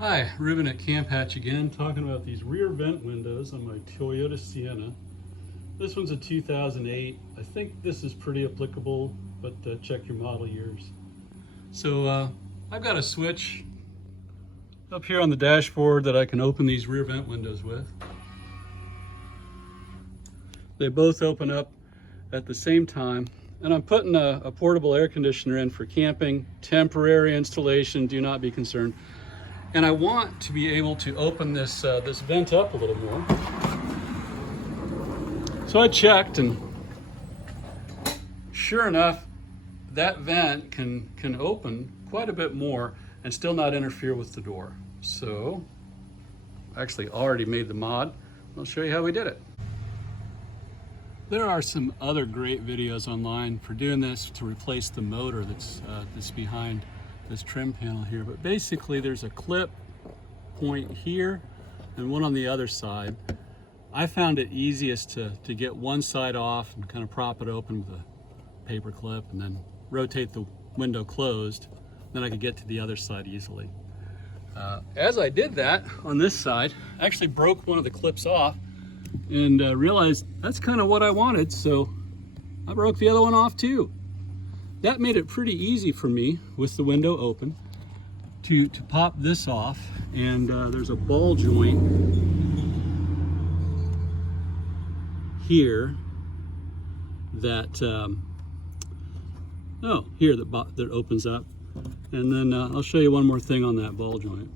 Hi, Ruben at Camp Hatch again, talking about these rear vent windows on my Toyota Siena. This one's a 2008. I think this is pretty applicable, but check your model years. So I've got a switch up here on the dashboard that I can open these rear vent windows with. They both open up at the same time, and I'm putting a portable air conditioner in for camping, temporary installation, do not be concerned. And I want to be able to open this this vent up a little more. So I checked, and sure enough, that vent can open quite a bit more and still not interfere with the door. So I actually already made the mod. I'll show you how we did it. There are some other great videos online for doing this to replace the motor that's behind this trim panel here, but basically there's a clip point here and one on the other side. I found it easiest to get one side off and kind of prop it open with a paper clip and then rotate the window closed. Then I could get to the other side easily. As I did that on this side, I actually broke one of the clips off and realized that's kind of what I wanted, so I broke the other one off too. That made it pretty easy for me with the window open to pop this off, and there's a ball joint here that that opens up, and then I'll show you one more thing on that ball joint.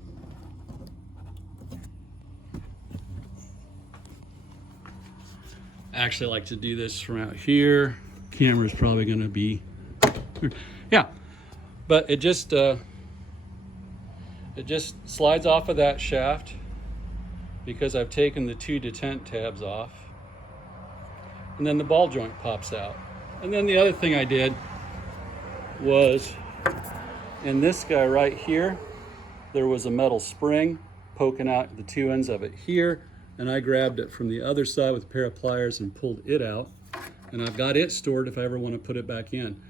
I actually like to do this from out here. Camera's probably going to be yeah, but it just slides off of that shaft because I've taken the two detent tabs off, and then the ball joint pops out. And then the other thing I did was in this guy right here, there was a metal spring poking out the two ends of it here, and I grabbed it from the other side with a pair of pliers and pulled it out, and I've got it stored if I ever want to put it back in.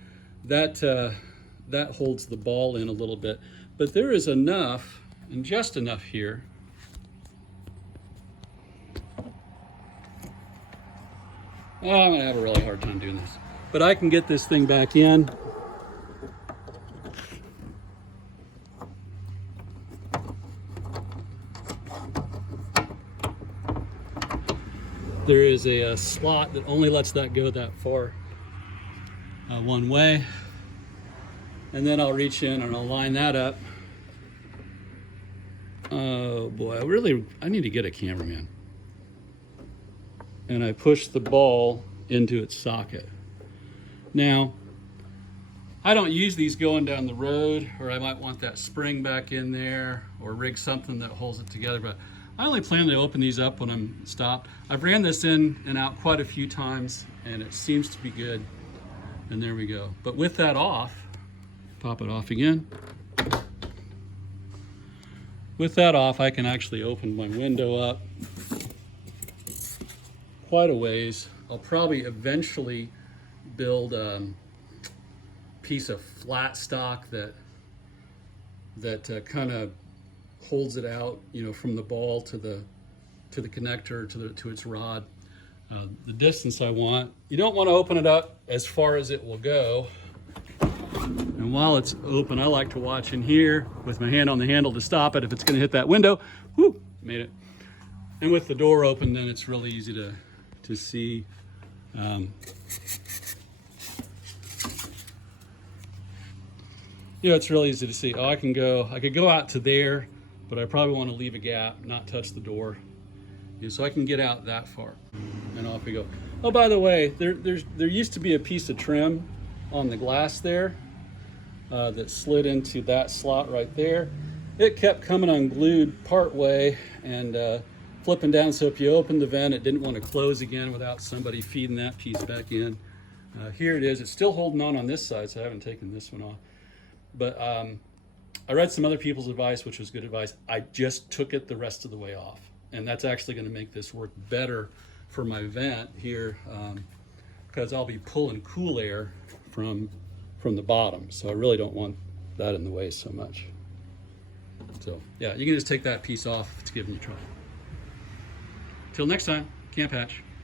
That holds the ball in a little bit, but there is enough, and just enough here, I'm gonna have a really hard time doing this, but I can get this thing back in. There is a slot that only lets that go that far one way, and then I'll reach in and I'll line that up. Oh boy, I need to get a cameraman. And I push the ball into its socket. Now, I don't use these going down the road, or I might want that spring back in there or rig something that holds it together, but I only plan to open these up when I'm stopped. I've ran this in and out quite a few times, and it seems to be good. And there we go. But with that off, pop it off again. With that off, I can actually open my window up quite a ways. I'll probably eventually build a piece of flat stock that kind of holds it out, from the ball to the connector to its rod. The distance I want. You don't want to open it up as far as it will go. And while it's open, I like to watch in here with my hand on the handle to stop it if it's going to hit that window. Whoo, made it. And with the door open, then it's really easy to see. It's really easy to see. Oh, I could go out to there, but I probably want to leave a gap, not touch the door. So I can get out that far, and off we go. Oh, by the way, there used to be a piece of trim on the glass there that slid into that slot right there. It kept coming unglued part way and flipping down, so if you opened the vent, it didn't want to close again without somebody feeding that piece back in. Here it is. It's still holding on this side, so I haven't taken this one off. But I read some other people's advice, which was good advice. I just took it the rest of the way off. And that's actually going to make this work better for my vent here, because I'll be pulling cool air from the bottom. So I really don't want that in the way so much. So yeah, you can just take that piece off if it's giving you trouble. Till next time, camp hatch.